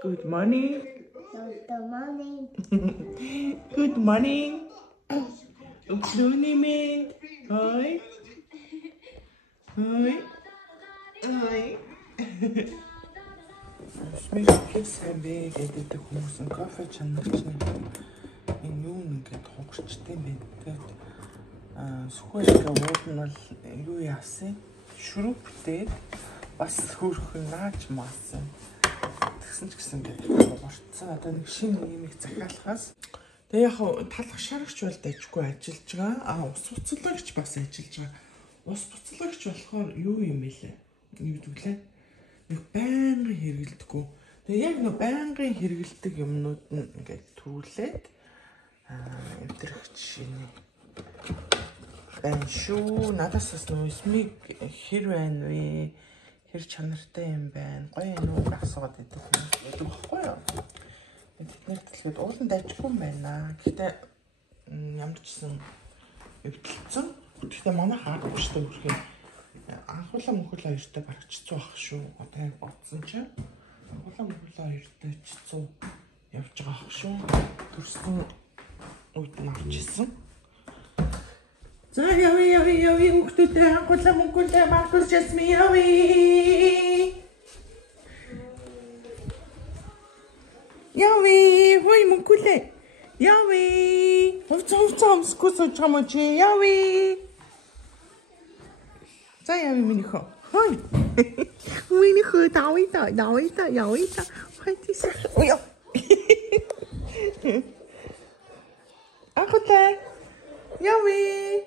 Good morning. Good morning. Good morning. Өглөөний Hi. Hi. Hi. Сайн бэ гэдэг хүмүүс нь кофе чанарч энэ юу ингээд хугарчтай юм бэ. Тэгээд сүхэлгээ ууд нь бол юу яасан? Шүрүүптэй бас хөөрхөн наач маасан. Тэгсэн ч гэсэн ингээд хугарцсан. Одоо нэг шинэ нэмийг захиалахаас тэгээ яг талах шарагч бол дайггүй ажиллаж байгаа. Ус буцалгагч бас ажиллаж байгаа. Ус буцалгагч болохоор юу юм бэ лээ? Юу гэвэл нэг байнгын хэрэгэлдэггүй. Тэгээ яг нэг байнгын хэрэгэлдэг юмнууд нь ингээд түүлээд энтрэх жишээ байна шүү. Надаас бас нөө эсмиг хэр байна вэ? Хэр чанартай юм байна? Гоё нүү асуугаад байдаг байхгүй юу? Тэднийх төлөхөд уулан дайжгүй юм байна. Гэхдээ ямар ч гэсэн өвдөлцсөн. Гэхдээ манай хаадаг шүү дээ үргэлж анхуулаа мөхөл хоёртой барагчцсан байх шүү. Одоо яг бодсон чинь анхуулаа мөхөл хоёртой чицүү явж байгаа байх шүү. Төрсөн үед нь авч ирсэн. За яви хүүхдүүдээ анхуулаа мөхөлөө Маркус Жасмин яви. Яви, хой мөхөлөө. Яви. Хувцас скусож байгаа чи яви. За яви миний хөө. Хой. Миний хөө давита. Хой тийш. Ой. Ахотай. Яви.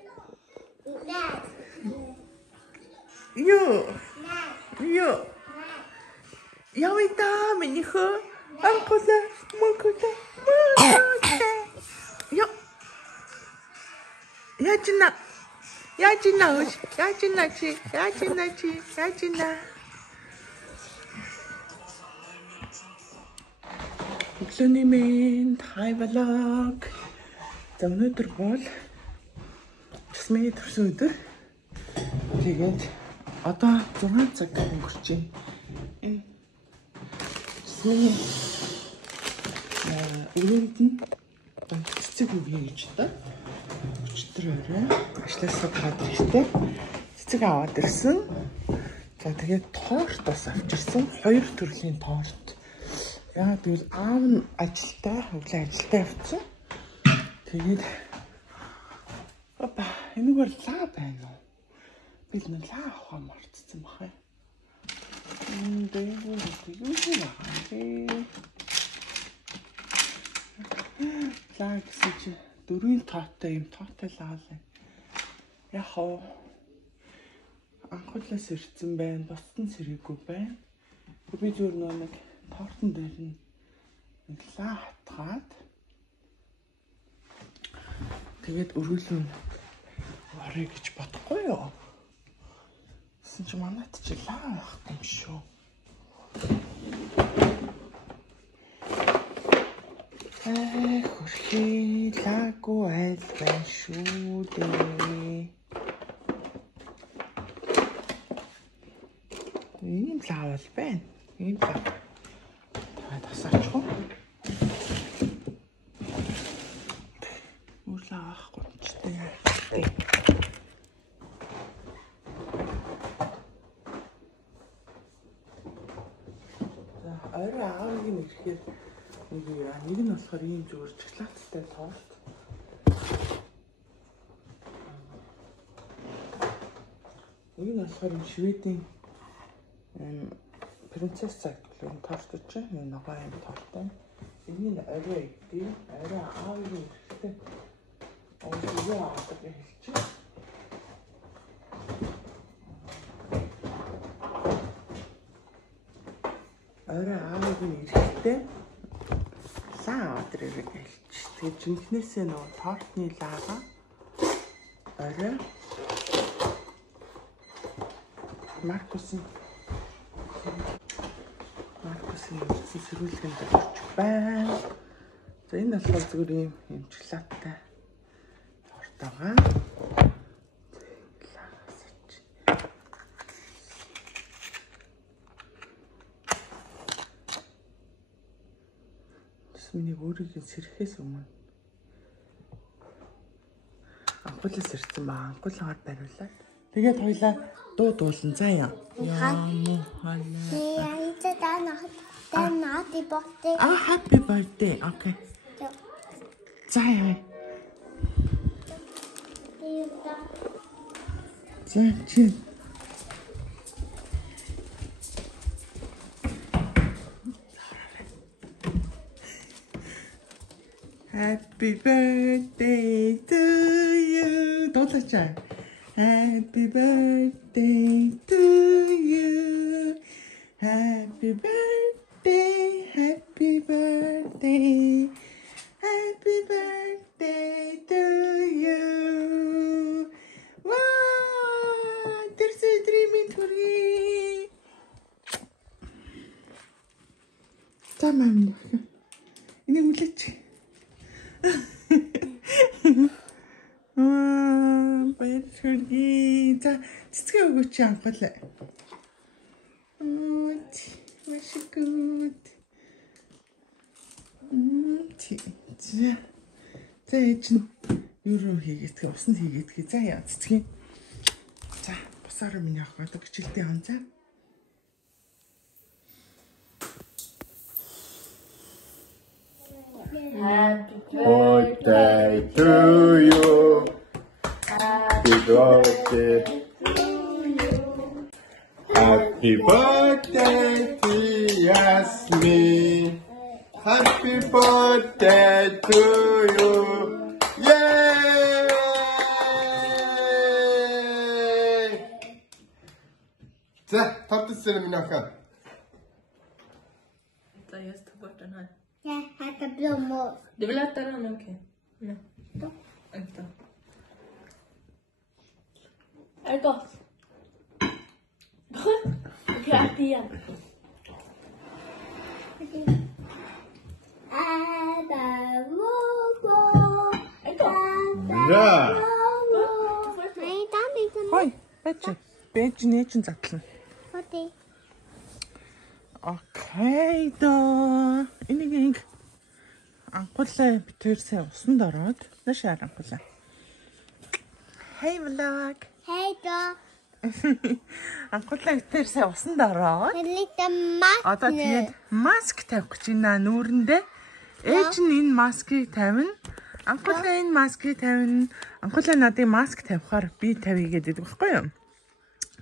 Yo. Явита миний хөө. Анхуулаа мөхөлөө. Yo. Яжина. Өглөөний мэнд хай vlog. Өнөөдөр бол Жасмины төрсөн өдөр. Тэгээд одоо 6 цаг өнгөрч байна. Жасмины өрөөнд нь цэцэг үгүй гэж та. Өчтөр орой ажилласаа гараад ирэхтэй. Цэцэг аваад ирсэн. За тэгээд торт бас авчирсан. 2 төрлийн торт. Яа тэгвэл аав нь ажилдаа, өглөө ажилдаа явцсан. Тэгээд энэгээр лаа байна уу? Би нэг лаа авах мартсан бахай. Лаа гэсэн чи 4-ийн тоотой юм тоотой лаа л. Яг хоо анхуулаас ирсэн байна. Бусдын сэрээгүй байна. Би зүгээр нэг тортон дээр нэг лаа хатгаад тэгээд өргөлөн орё гэж бодохгүй юу? Гэсэн чи манайд чи лаа байх юм шүү. Хөрхий лаггүй айл байна шүү дээ. Ийм лаавал байна. Ийм лаа. Тасаач хөө. Муулаа авахгүй ч дээ. За орой аавыг нь ирэхээр нэг нь болохоор ийм зүгээр шоколадтай торт. Нэг нь болохоор Шведийн принцесса гэх юм торт ч юм ногоо юм торт. Энийг орой идэх. Орой аавыг нь ирэхдээ юу авах гэж хэлчих. Орой аавыг нь ирэхдээ лаа өдрөөр хэлчих. Тэгээд жинхнээсээ нөгөө тортны лаага орой Маркусын сэрүүлгэнд орчих байна. За энэ болохоор зүгээр юм шоколадтай торт байгаа. Миний өөрийгөө сэрхээс өмнө анхуулаас ирсэн баа. Анхуулаагаар бариулаад. Тэгээд хоёлаа дуу дуулсан заа яа. Happy birthday. Happy birthday. Okay. Заа яа. За чи Happy birthday to you. Дуулаач. Happy birthday to you. Happy birthday. Happy birthday. Happy birthday to you. Wow! There's a dreaming for you. Tamam. Ini ulit. Баярлалаа. За цэцгээ өгөөч анхуулаа. Маш good. За ээж нь юу руу хийгээдгээ усанд хийгээдгээ. За яа цэцгээ. За бусаараа миний ах одоо гिचэлтэй он за. Happy birthday to you. Happy birthday to you. Happy birthday to Yasmin. Happy birthday to you. Yay! За, татсан миний ах. За яс төгөөд наа. Yeah, had a blue moon. Developer ano okay. Na. Ito. Ito. Okay, ati yan. Yeah. Хой, бэж нээ чин задлана. Okay. Окей да. Энийг анхуулаа битээр сайн усанд ороод наашаар анхуулаа. Hey vlog. Hey, dog. Анхуулаа битээр сайн усанд ороод Little mask. одоо тэгээд маск тавих гэж байна нүүрэндээ. Ээж нь энэ маскыг тавина. Анхуулаа энэ маскыг тавина. Анхуулаа надыг маск тавихаар би тавья гэдэг байхгүй юу?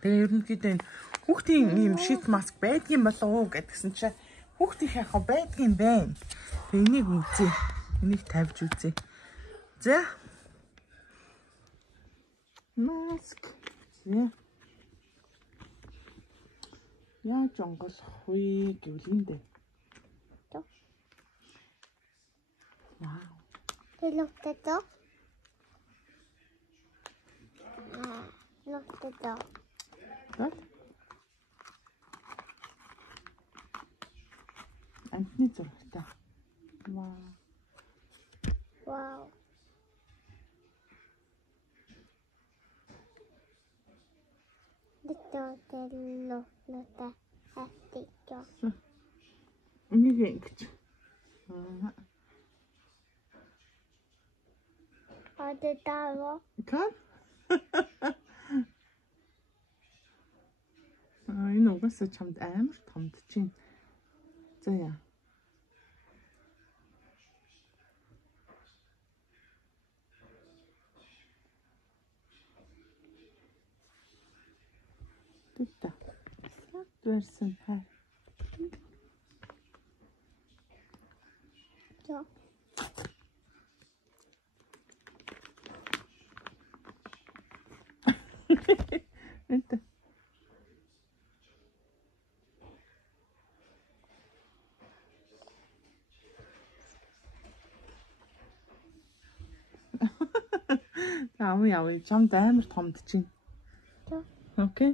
Тэгээ ерөнхийдөө энэ хүүхдийн ийм шит маск байдгийн болов уу гэдгсэн чинь хүүхдийн яхаа байдгийн байна. Тэгээ энийг үзье. Энийг тавьж үзье. За. Маск. Яа. Яаж онгоолох вэ гэвэл энэ дээ. Вау. Look at the dog. Look at the dog. What? Амтны зурагтай. Вау. Wow. The dog look at the dog. Энийг ингэж. The dog. Каа? Энэ угаасаа чамд амар томдчихээн. За яа. Тутта. Версэн хаа. Dog. Vänta. Яа, чамд амар томдчихээн. Окей.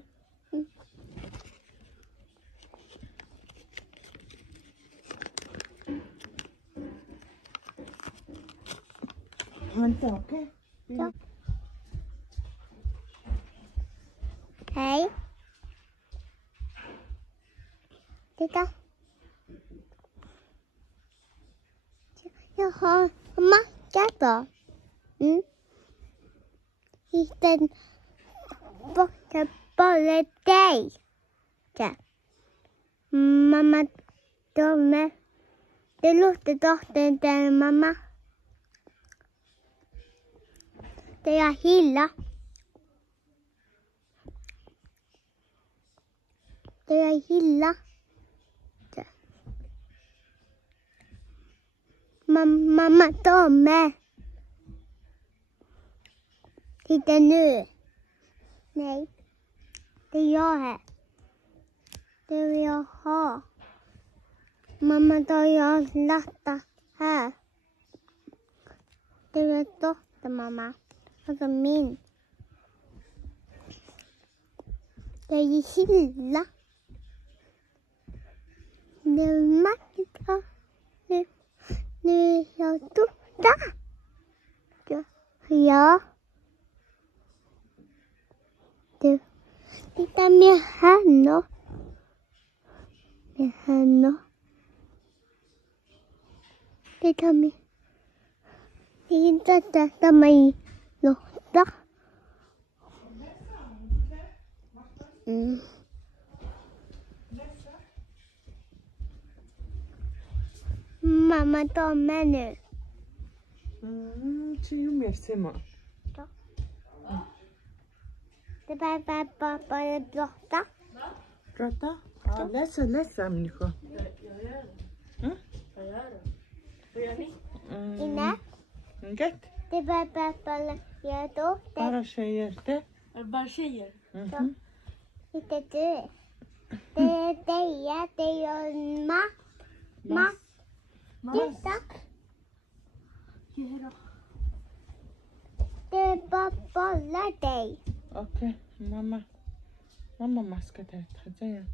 Ванта, окей. Hey. Tita. Mamma, då? Hittade borta bara dig. Ja. Mamma, de det låter dottern där, mamma. Det är Hilla. Det är Hilla. Ja. Mamma, de är. Titta nu. Nej. Det är jag här. Det vill jag ha. Mamma, då jag latta här. Det är dotter, mamma. Alltså min. Det är Hilla. Det är Magda. Nu är jag dotter. Ja. Du. Titta med henne. Med henne. Titta med. Det är inte detta mig. Lotta. Mamma, ta med nu. Чи юм ярьсан юм уу? Det är bara Lotta. Prata? Läsa miniko. Inne. Ингээд Det är bara jag då. bara tjejer det. Är det bara tjejer? Inte du. Det är dig. Det är Matt. Titta. Det är bara dig. Okej, mamma. Mamma maskar det här säger.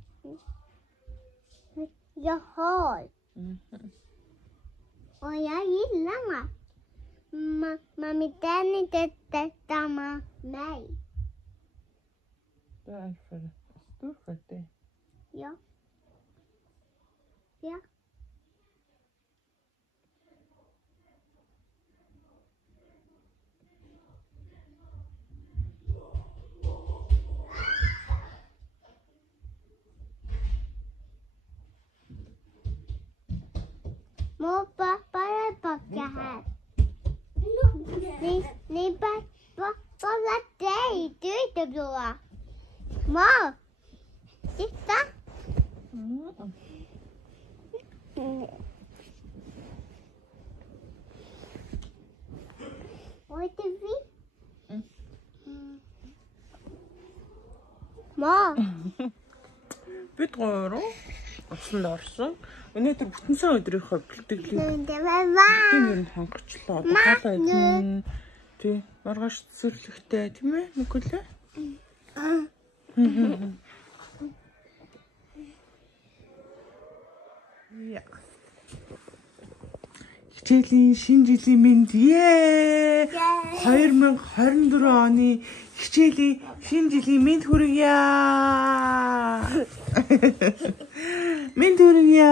Jag har. Och jag gillar Matt. Mamma, den är inte detta med mig. Det är för stor för det. Ja. Ja. Bara baka här. Ni bara dig. Du är inte blåa. Mamma. Titta. Vad är det vi? Mamma. Бид усан орсон. Өнөөдөр бүтэн сан өдрийнхөө бэлтгэлийн Det var varmt. тийм хонхочлоо. Хаалаа идэн. Тий, маргааш цэцэрлэгтэй тийм ээ? Нүгэлээ. Я. Хичээлийн шинэ жилийн мэнд 2024 оны хичээлийн шинэ жилийн мэнд хүргье. Мэнд хүргье.